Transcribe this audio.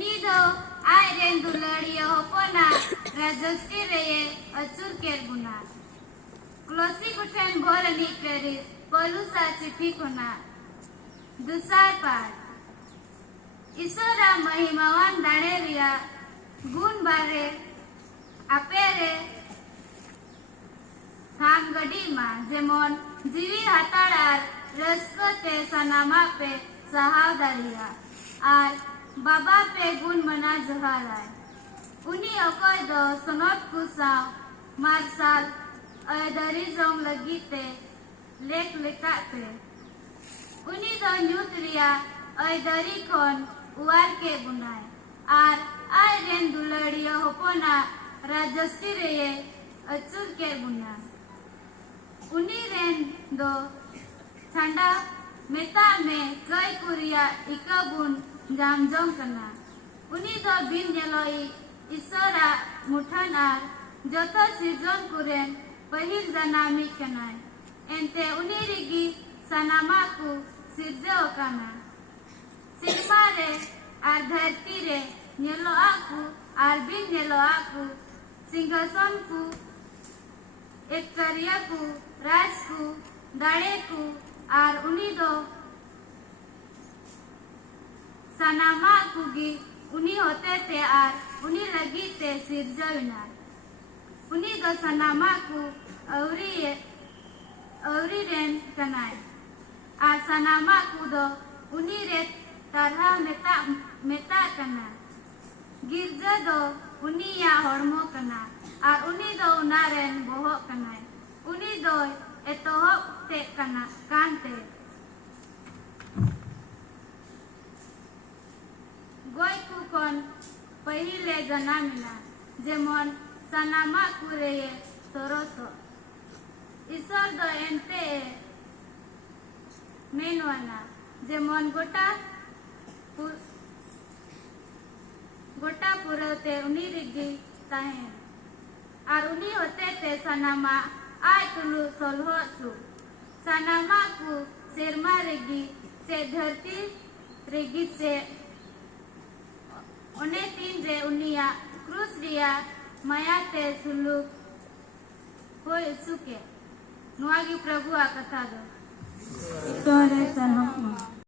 उनी दो आय रेन दुलड़िया होपना राजस्टी रे अचुर केर गुना क्लोसी गुठन भोर निकरी पलुसा चिट्ठी कोना दुसार पाठ ईश्वरा महिमावान दाणे रिया गुण बारे आपेरे थाम गडी मा जेमन जीवी हाताड़ार रस्कते सनामा पे सहाव दालिया आर बाबा पे गुण मना जोहाराय उनी अकय दो सनत कुसाव मार्साल अयदरी जोंग लगीते लेक लेकाते उनी दो न्यूत रिया अयदरी खन उवार के बुनाय आर आय रेन दुलड़िया होपना राजस्टी रे अचुर के बुना उनी रेन दो छंडा मेता में कई कुरिया इकाबुन जामजों कना उनी दो बिन जलोई ईश्वरा मुठन आर जतो सिरजन कुरेन पहिल जनामी कनाय एंते उनी रिगी सनामा को सिरजो कना सिरमा रे आर धरती रे नेलो आकु आर बिन नेलो आकु सिंहासन को एक करिया को राज को दाड़े को आर उनी दो सनामा कुगी उनी होते थे आर उनी लगी ते सिरजविना उनी दो सनामा को अवरी रेन कनाय आर सनामा को दो उनी रे तरह मेता कना गिरजा दो उनी या हड़मो कना आर उनी दो उनारेन बोहो कनाय उनी दो एतोहब ते कना कांते गोय कुकन पहिले जनामिना जेमन सनामा कुरे सोरोसो ईश्वर दो एंते मेनवाना जेमन गोटा पुरते उनी रिगी ताहे आर उनी होते ते सनामा आय तुलु सोलहोसु सनामा को शेरमा रेगी से धरती रेगी से उन्हें तीन रे उनिया क्रूस रिया माया ते सुलुक होय सुके नुआगी प्रभु आ कथा दो तोरे सनम